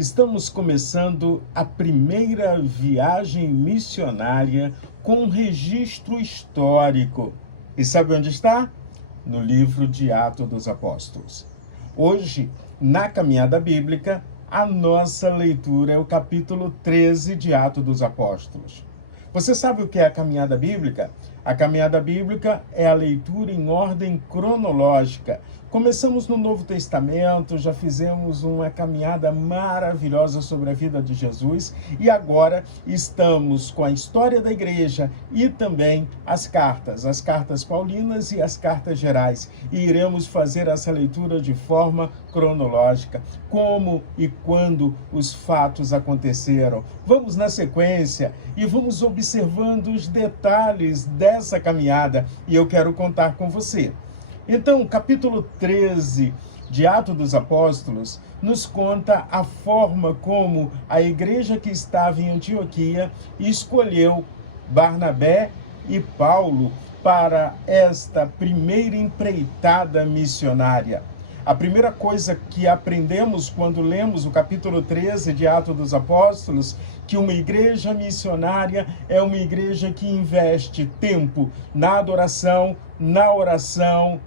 Estamos começando a primeira viagem missionária com registro histórico. E sabe onde está? No livro de Atos dos Apóstolos. Hoje, na caminhada bíblica, a nossa leitura é o capítulo 13 de Atos dos Apóstolos. Você sabe o que é a caminhada bíblica? A caminhada bíblica é a leitura em ordem cronológica. Começamos no Novo Testamento, já fizemos uma caminhada maravilhosa sobre a vida de Jesus e agora estamos com a história da igreja e também as cartas paulinas e as cartas gerais. E iremos fazer essa leitura de forma cronológica, como e quando os fatos aconteceram. Vamos na sequência e vamos observando os detalhes dessa caminhada e eu quero contar com você. Então, o capítulo 13 de Atos dos Apóstolos nos conta a forma como a igreja que estava em Antioquia escolheu Barnabé e Paulo para esta primeira empreitada missionária. A primeira coisa que aprendemos quando lemos o capítulo 13 de Atos dos Apóstolos, que uma igreja missionária é uma igreja que investe tempo na adoração, na oração,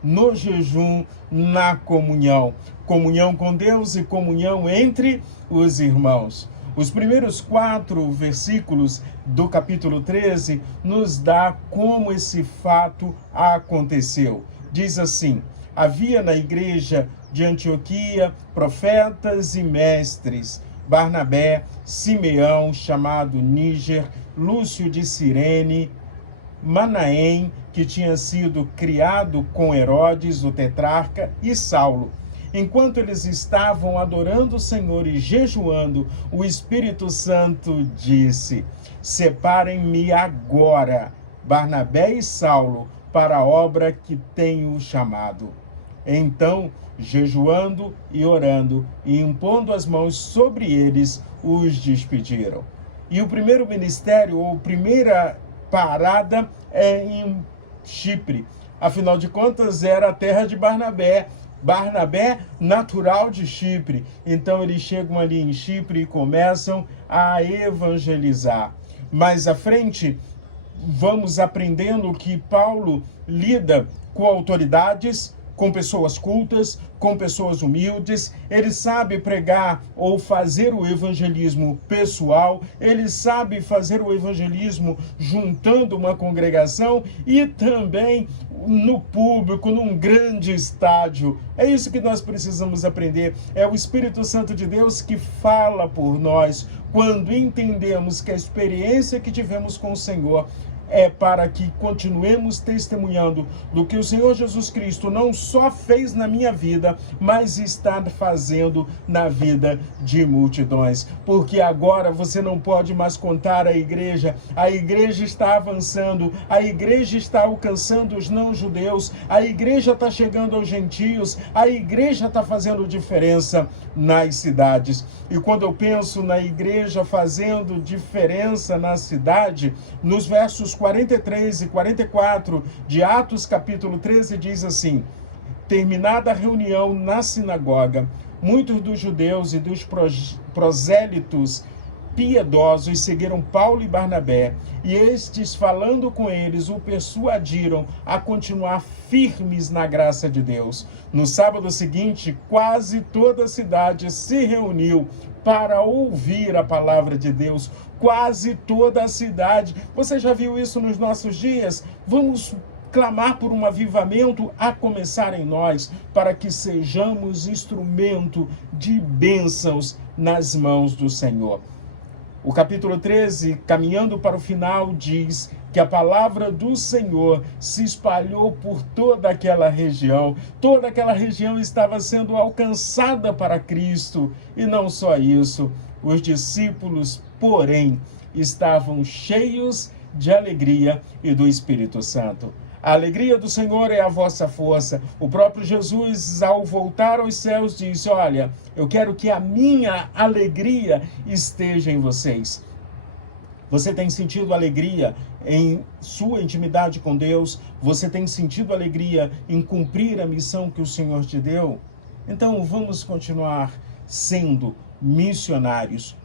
no jejum, na comunhão. Comunhão com Deus e comunhão entre os irmãos. Os primeiros 4 versículos do capítulo 13 nos dá como esse fato aconteceu. Diz assim: havia na igreja de Antioquia profetas e mestres, Barnabé, Simeão, chamado Níger, Lúcio de Cirene, Manaém, que tinha sido criado com Herodes, o tetrarca, e Saulo. Enquanto eles estavam adorando o Senhor e jejuando, o Espírito Santo disse: separem-me agora, Barnabé e Saulo, para a obra que tenho chamado. Então, jejuando e orando e impondo as mãos sobre eles, os despediram. E o primeiro ministério, ou primeira parada, é em Chipre. Afinal de contas, era a terra de Barnabé. Barnabé, natural de Chipre. Então, eles chegam ali em Chipre e começam a evangelizar. Mais à frente, vamos aprendendo que Paulo lida com autoridades, com pessoas cultas, com pessoas humildes. Ele sabe pregar ou fazer o evangelismo pessoal, ele sabe fazer o evangelismo juntando uma congregação e também no público, num grande estádio. É isso que nós precisamos aprender. É o Espírito Santo de Deus que fala por nós quando entendemos que a experiência que tivemos com o Senhor é para que continuemos testemunhando do que o Senhor Jesus Cristo não só fez na minha vida, mas está fazendo na vida de multidões. Porque agora você não pode mais contar a igreja está avançando, a igreja está alcançando os não-judeus, a igreja está chegando aos gentios, a igreja está fazendo diferença nas cidades. E quando eu penso na igreja fazendo diferença na cidade, nos versos 43 e 44 de Atos capítulo 13 diz assim: terminada a reunião na sinagoga, muitos dos judeus e dos prosélitos piedosos seguiram Paulo e Barnabé, e estes, falando com eles, o persuadiram a continuar firmes na graça de Deus. No sábado seguinte, quase toda a cidade se reuniu para ouvir a palavra de Deus. Quase toda a cidade. Você já viu isso nos nossos dias? Vamos clamar por um avivamento a começar em nós, para que sejamos instrumento de bênçãos nas mãos do Senhor. O capítulo 13, caminhando para o final, diz que a palavra do Senhor se espalhou por toda aquela região. Toda aquela região estava sendo alcançada para Cristo. E não só isso, os discípulos, porém, estavam cheios de alegria e do Espírito Santo. A alegria do Senhor é a vossa força. O próprio Jesus, ao voltar aos céus, disse: olha, eu quero que a minha alegria esteja em vocês. Você tem sentido alegria em sua intimidade com Deus? Você tem sentido alegria em cumprir a missão que o Senhor te deu? Então vamos continuar sendo missionários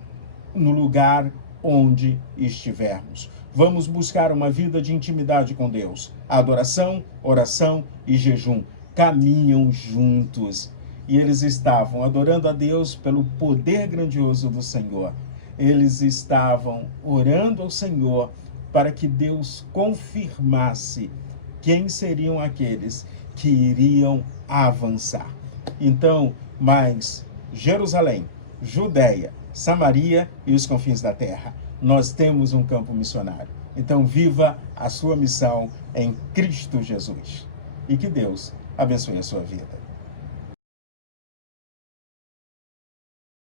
no lugar onde estivermos. Vamos buscar uma vida de intimidade com Deus. A adoração, oração e jejum caminham juntos. E eles estavam adorando a Deus pelo poder grandioso do Senhor. Eles estavam orando ao Senhor para que Deus confirmasse quem seriam aqueles que iriam avançar. Então, mas Jerusalém, Judéia, Samaria e os confins da terra, nós temos um campo missionário. Então, viva a sua missão em Cristo Jesus. E que Deus abençoe a sua vida.